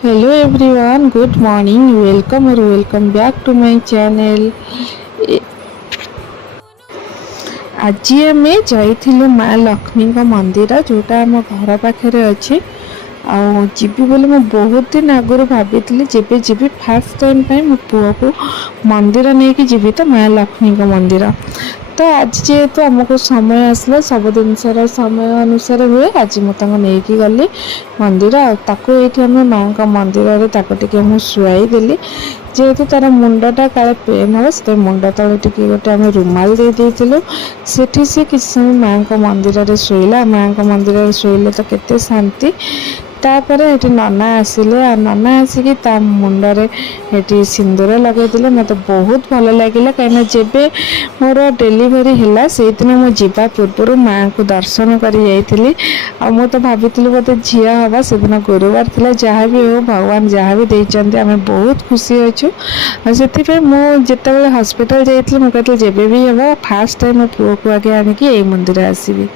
Hello everyone, good morning, welcome back to my channel. आज आम जाइलु माँ लक्ष्मी मंदिर जोटा आम घर पाखे अच्छे जीवी बोली मैं बहुत दिन आगुरी भाभी जेबे जीवी फास्ट टाइम मो पुआ को मंदिर नहीं कि जीवी तो माँ लक्ष्मी मंदिर तो आज जेहेतु आमको समय आसला सब जिनसर समय अनुसार हुए आज मुझे गली मंदिर आम माँ मंदिर टे शुआई देली जेहेतु तार मुंडटा काले पेन हम से मुंड तले गोटे आम रुमाल दे देलु सेठी से किसी समय माँ मंदिर शोला माँ मंदिर शोले तो केते शांति तापर ये नना आसिले नना आसिकी ता मुंडरे ये सिंदूर लगेदे मत बहुत भल लगे कहीं जेबे मोर डेलीवरी है से दिन मुझे पूर्व माँ को दर्शन करी मु तो भाभी बोधे झी हवा से दिन गुरुवार थी जहाँ भी हो भगवान जहाँ भी देते आम बहुत खुशी अच्छु से मुझे हस्पिटाल जाइए मुझे जब भी हम फास्ट टाइम मो पुओ को आगे आणिकी यही मंदिर आसबि।